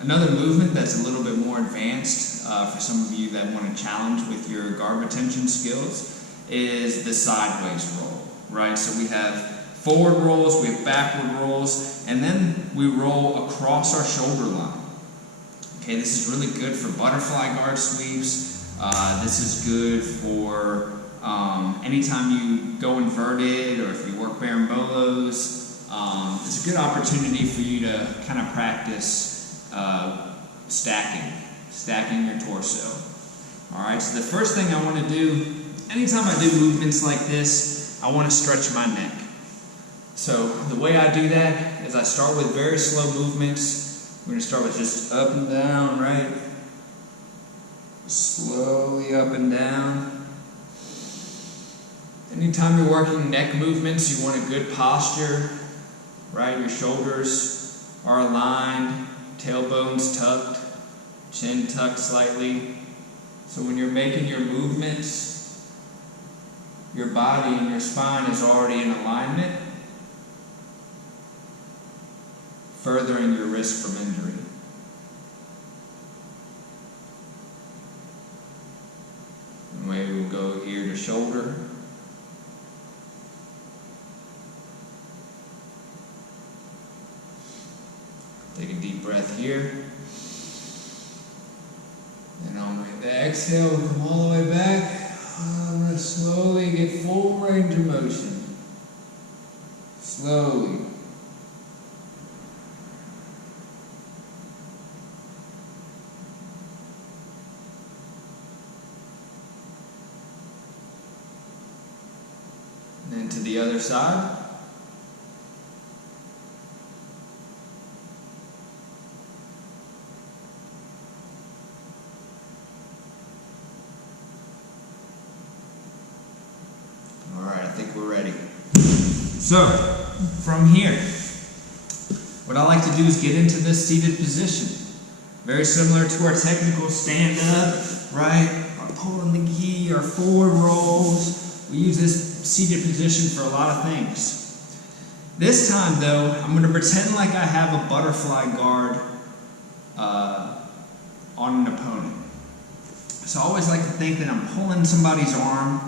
Another movement that's a little bit more advanced for some of you that want to challenge with your guard retention skills is the sideways roll, right? So we have forward rolls, we have backward rolls, and then we roll across our shoulder line. Okay, this is really good for butterfly guard sweeps. This is good for anytime you go inverted or if you work barambolos. It's a good opportunity for you to kind of practice stacking your torso. All right, so the first thing I want to do, anytime I do movements like this, I want to stretch my neck. So the way I do that is I start with very slow movements. We're going to start with just up and down, right? Slowly up and down. Anytime you're working neck movements, you want a good posture, right? Your shoulders are aligned, tailbones tucked, chin tucked slightly. So when you're making your movements, your body and your spine is already in alignment, furthering your risk from injury. And maybe we'll go ear to shoulder. Take a deep breath here. And on the exhale, come all the way back. I'm going to slowly get full range of motion. Slowly. And then to the other side. Alright, I think we're ready. So, from here, what I like to do is get into this seated position. Very similar to our technical stand-up, right? Our pulling the gi, our forward rolls. We use this seated position for a lot of things. This time though, I'm going to pretend like I have a butterfly guard on an opponent. So I always like to think that I'm pulling somebody's arm.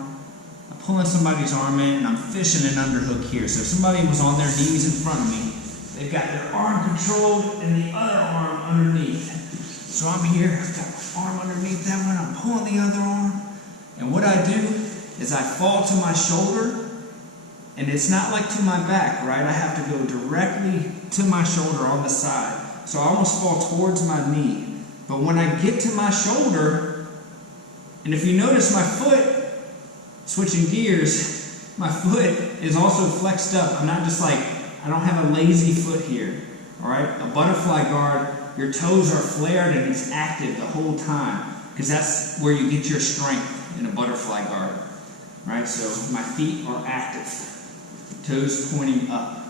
I'm pulling somebody's arm in and I'm fishing an underhook here. So if somebody was on their knees in front of me, they've got their arm controlled and the other arm underneath. So I'm here, I've got my arm underneath that one, I'm pulling the other arm. And what I do is I fall to my shoulder, and it's not like to my back, right? I have to go directly to my shoulder on the side. So I almost fall towards my knee. But when I get to my shoulder, and if you notice my foot, switching gears, my foot is also flexed up. I'm not just like, I don't have a lazy foot here, all right? A butterfly guard, your toes are flared and it's active the whole time, because that's where you get your strength in a butterfly guard. Right, so my feet are active, toes pointing up.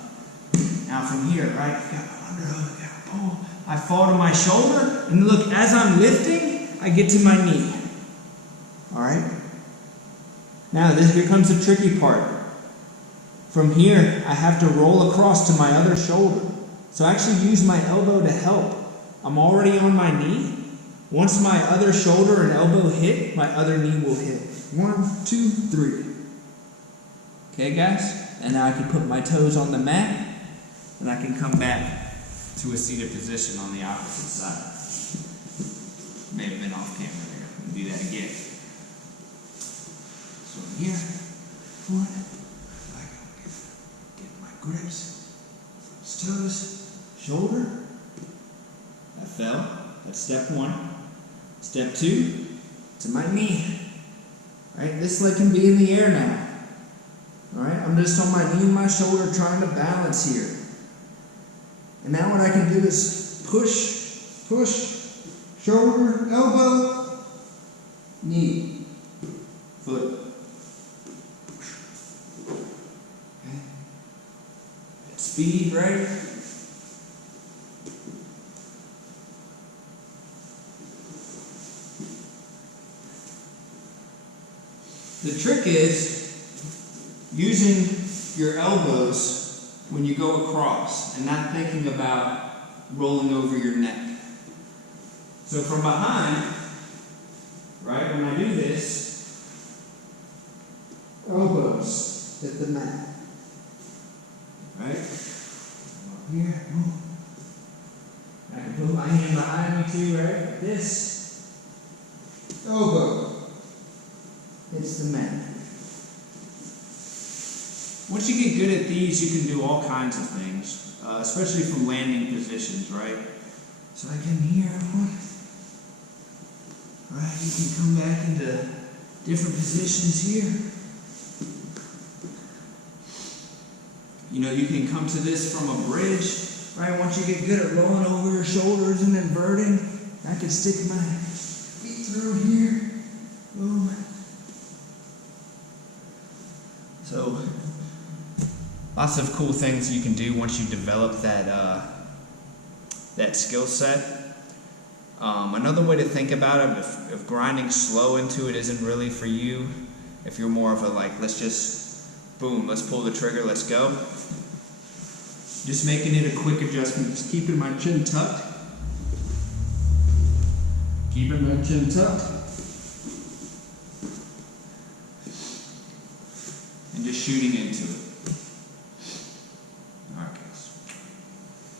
Now from here, right, I've got my underhook, got to pull. I fall to my shoulder, and look, as I'm lifting, I get to my knee. All right? Now, here comes the tricky part. From here, I have to roll across to my other shoulder. So I actually use my elbow to help. I'm already on my knee. Once my other shoulder and elbow hit, my other knee will hit. 1, 2, 3. Okay, guys? And now I can put my toes on the mat, and I can come back to a seated position on the opposite side. May have been off camera there. We'll do that again. So here, foot, I can get my grips, toes, shoulder. I fell. That's step 1. Step 2, to my knee. Right? This leg can be in the air now. Alright? I'm just on my knee and my shoulder trying to balance here. And now what I can do is push, shoulder, elbow, knee, foot. Okay? At speed, right? The trick is using your elbows when you go across and not thinking about rolling over your neck. So from behind, right, when I do this, elbows hit the mat. Right? Up here. I can put my hand behind me too, right? Like this. Elbow hits the mat. Once you get good at these, you can do all kinds of things, especially from landing positions, right? So I can here, right? You can come back into different positions here. You know, you can come to this from a bridge, right? Once you get good at rolling over your shoulders and inverting, I can stick my feet through here. Boom. So, lots of cool things you can do once you develop that skill set. Another way to think about it, if grinding slow into it isn't really for you, if you're more of a like, let's just, boom, let's pull the trigger, let's go. Just making it a quick adjustment, just keeping my chin tucked. Keeping my chin tucked. And just shooting into it.